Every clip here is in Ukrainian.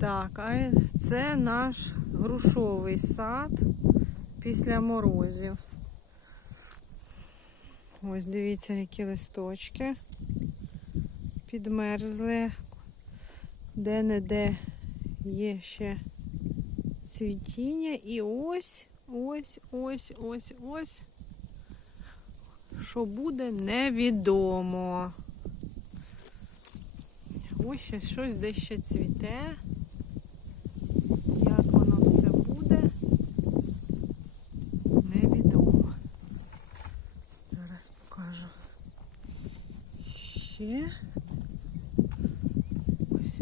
Так, а це наш грушовий сад після морозів. Ось дивіться, які листочки підмерзли. Де-не-де є ще цвітіння. І ось, ось, ось, ось, ось. Що буде, невідомо. Ось ще щось де ще цвіте. Як воно все буде, невідомо. Зараз покажу. Ще. Ось.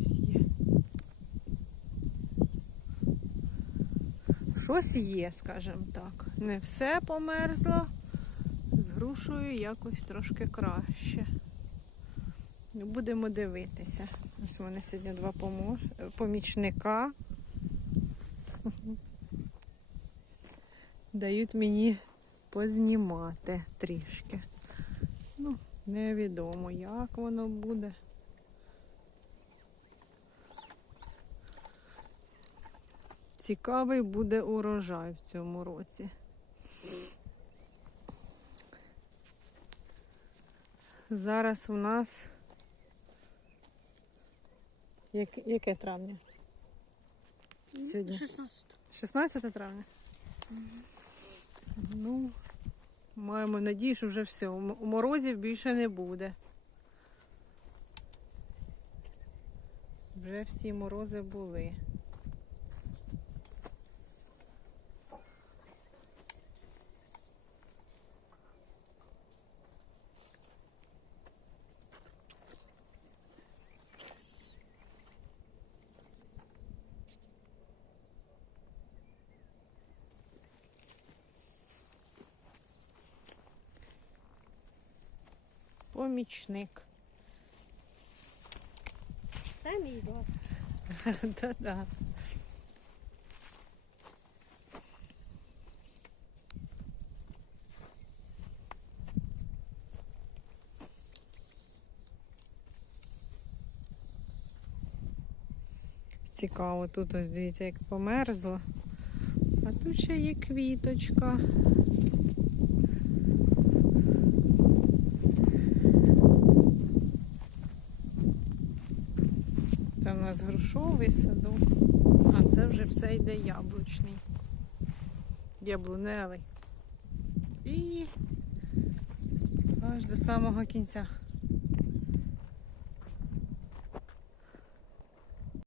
Ось є. Щось є, скажімо так. Не все померзло. З грушею якось трошки краще. Будемо дивитися. Ось у мене сьогодні два помічника. Дають мені познімати трішки. Ну, невідомо, як воно буде. Цікавий буде урожай в цьому році. Зараз у нас як, яке травня? Сьогодні. 16. 16 травня? Ну, маємо надію, що вже все. У Морозів більше не буде. Вже всі морози були. Помічник. Це мій дос. Да-да. Цікаво, тут ось дивіться, як померзло. А тут ще є квіточка. Це в нас грушовий садок, а це вже все йде яблучний. Яблуневий. І аж до самого кінця.